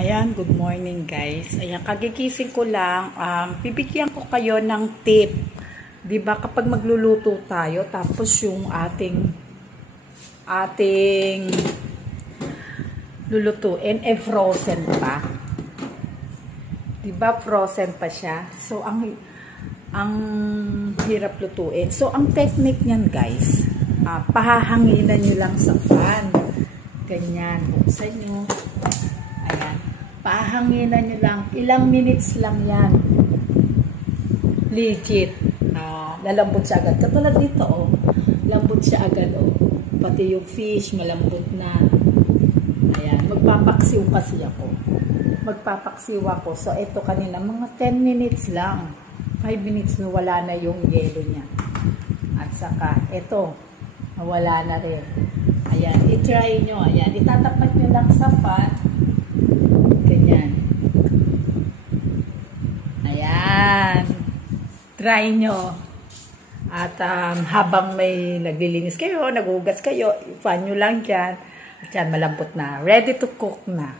Ayan, good morning guys. Ayan, kagigising ko lang. Bibigyan ko kayo ng tip. 'Di ba kapag magluluto tayo tapos yung ating lulutuin frozen pa. 'Di ba frozen pa siya? So ang hirap lutuin. So ang technique niyan guys, pahahanginan niyo lang sa pan. Ganyan, buksan niyo. Ayan. Pahanginan nyo lang. Ilang minutes lang yan. Legit. Lalambot siya agad. Katulad dito, oh. Lambot siya agad, oh. Pati yung fish, malambot na. Ayan. Magpapaksiw kasi ako. Magpapaksiw ako. So, ito kanina, mga 10 minutes lang. 5 minutes na wala na yung yelo niya. At saka, ito, wala na rin. Ayan. I-try nyo. Ayan. Itatapat nyo lang sa pan. Ganyan. Ayan. Try nyo. At habang may naglilinis kayo, naghugas kayo, i-fan nyo lang dyan. At yan, malambot na. Ready to cook na.